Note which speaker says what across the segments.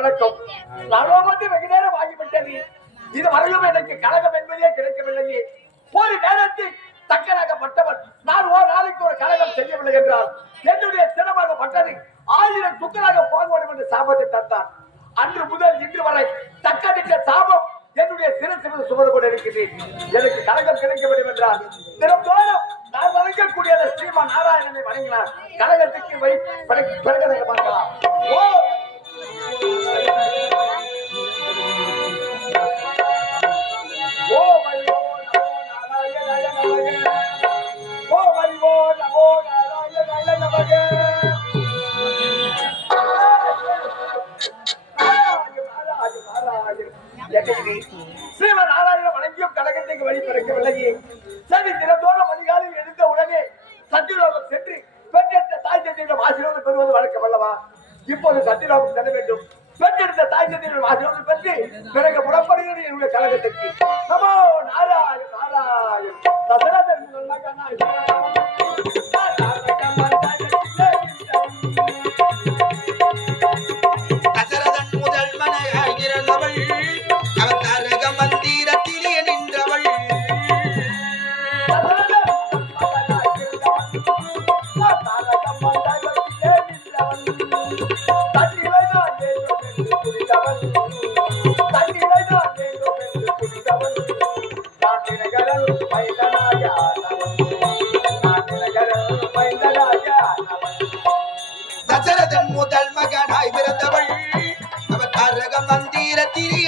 Speaker 1: வணக்கம். நரோமத்து வெகு நேரம் ஆகிவிட்டது இது வரையும் எனக்கு கழகம் என்பதே கிடைக்கவில்லையே. ஒரு நேரத்தில் தக்கனாகப்பட்டவன் நான் ஒரு நாளைக்கு ஒரு கழகம் செய்யவில்லை என்றால் என்னுடைய சிரமமாகப்பட்டது ஆயிரம் துக்களாக போக வேண்டும் என்று சாபத்தை தந்தான். அன்று முதல் இன்று வரை தக்கனிட்ட சாபம் என்னுடைய சிறு சுமந்து கொண்டு இருக்கிறேன் எனக்கு கழகம் கிடைக்க வேண்டும் என்றால் தினந்தோறும் நான் வணங்கக்கூடிய அந்த ஸ்ரீமா நாராயணனை வணங்கினார். கழகத்துக்கு வை பிறகு பார்க்கலாம். ஓ Yeah. பெற்றெடுத்த தாய் பற்றி பிறகு புறப்படுகிறது என்னுடைய கழகத்துக்கு நமோ நாராயண நாராயண. தசரதன்
Speaker 2: கண்ணா அவன் தரக மந்திரத்திலே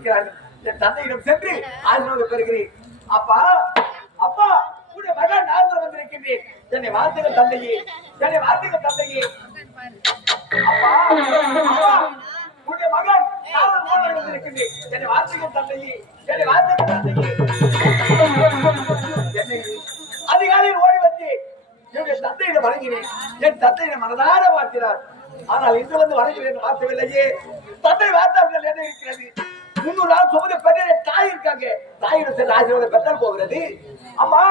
Speaker 1: இருக்கிறார்கள். என் தந்தையிடம் சென்று ஆசீர்வாதம் பெறுகிறேன். அப்பா அப்பா உன்னுடைய மகன் நாரதர் வந்திருக்கின்றேன். என்னை வாழ்த்துங்கள் தந்தையே என்னை வாழ்த்துங்கள் தந்தையே. அப்பா அப்பா உன்னுடைய மகன் நாரதர் வந்திருக்கின்றேன். என்னை வாழ்த்துங்கள் தந்தையே என்னை வாழ்த்துங்கள் தந்தையே. என்னை அதிகாலையில் ஓடி வந்து என்னுடைய தந்தையிடம் வணங்கினேன். என் தந்தையிடம் மனதார வாழ்த்தினார். ஆனால் இன்று வந்து வணங்குகிறேன் வார்த்தவில்லையே தந்தை வார்த்தாவிகள் என்ன இருக்கிறது. முன்னூறு நாள் சுமந்த பெரிய தாய் இருக்காங்க. தாயிடம் சென்று ஆசீர்வாதம் பெற்றால் போகிறது. அம்மா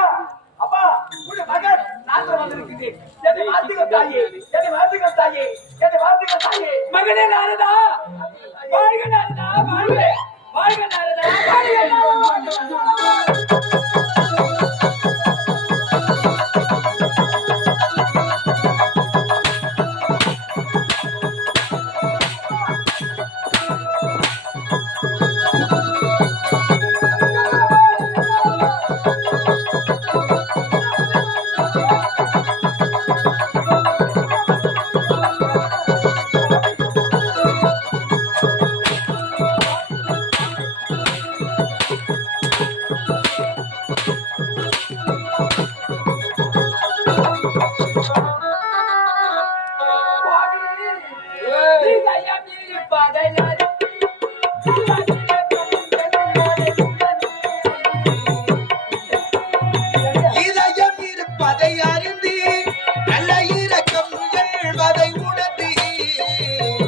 Speaker 1: அப்பா உடைய மகன் நான் வந்திருக்கிறேன். என்னை வாழ்த்துங்கள் தாயே. என்னை வாழ்த்துங்கள் தாயே. என்னை வாழ்த்துங்கள் தாயே.
Speaker 3: மகனே நாரதா. வாழ்க நாரதா. வாழ்க. வாழ்க நாரதா. வாழ்க. Narada. Yeah.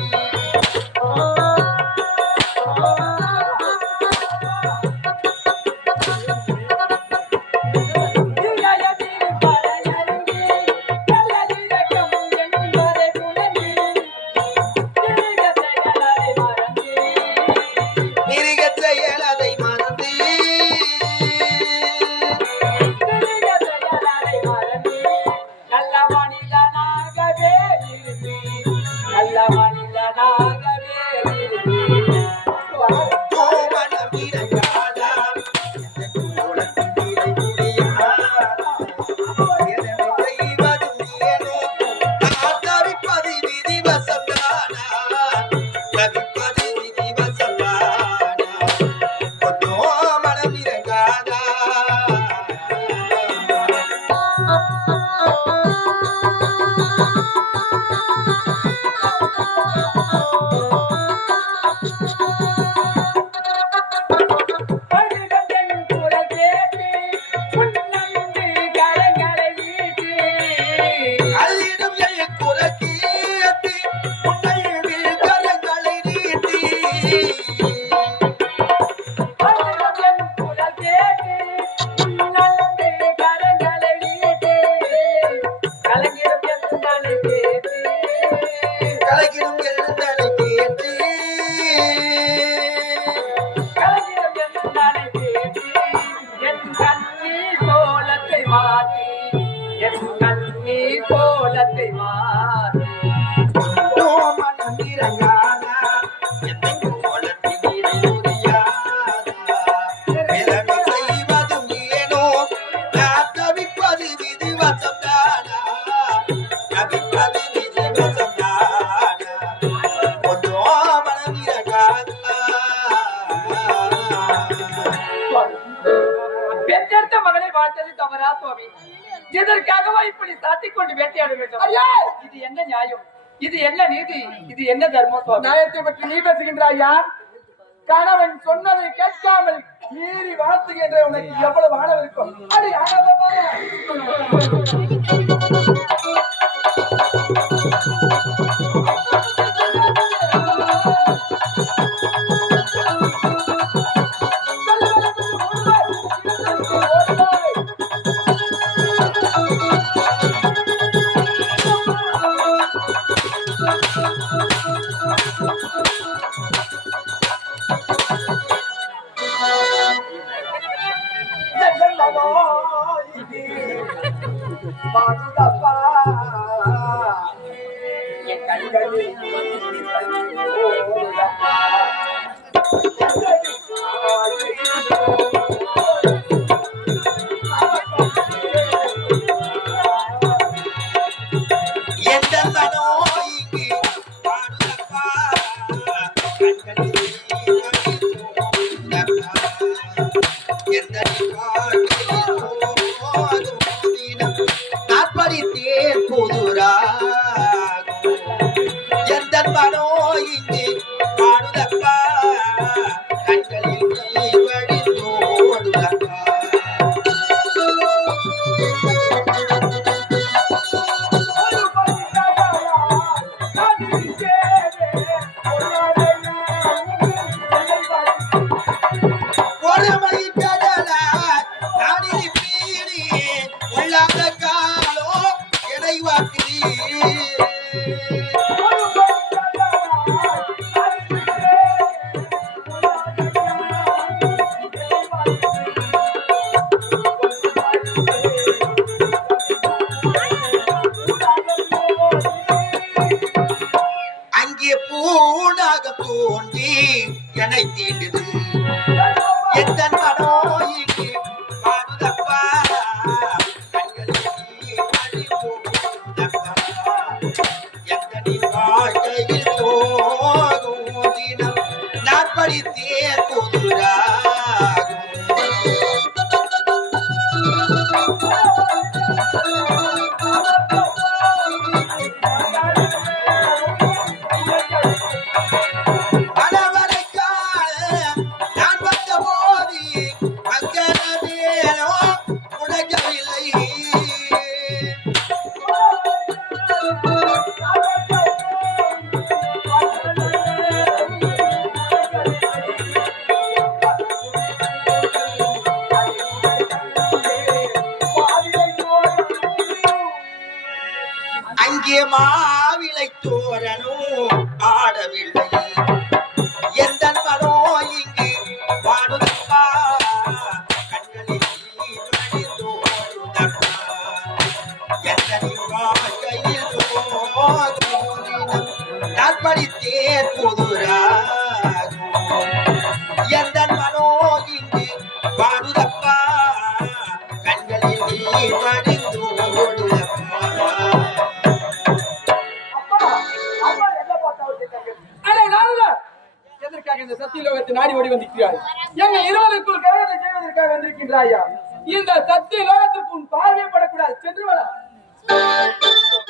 Speaker 3: Para que
Speaker 1: nunca
Speaker 3: இது என்ன நீதி? இது என்ன தர்மம்
Speaker 1: நியாயத்தை பற்றி நீ பேசுகின்றாயா? கணவன் சொன்னதை கேட்காமல் மீறி வாழ்த்துகின்ற உனக்கு எவ்வளவு ஆணவம் இருக்கும்? அது ஆணவமான
Speaker 2: Yes, that's God. மாவிலை தோரனும் ஆடவில்லை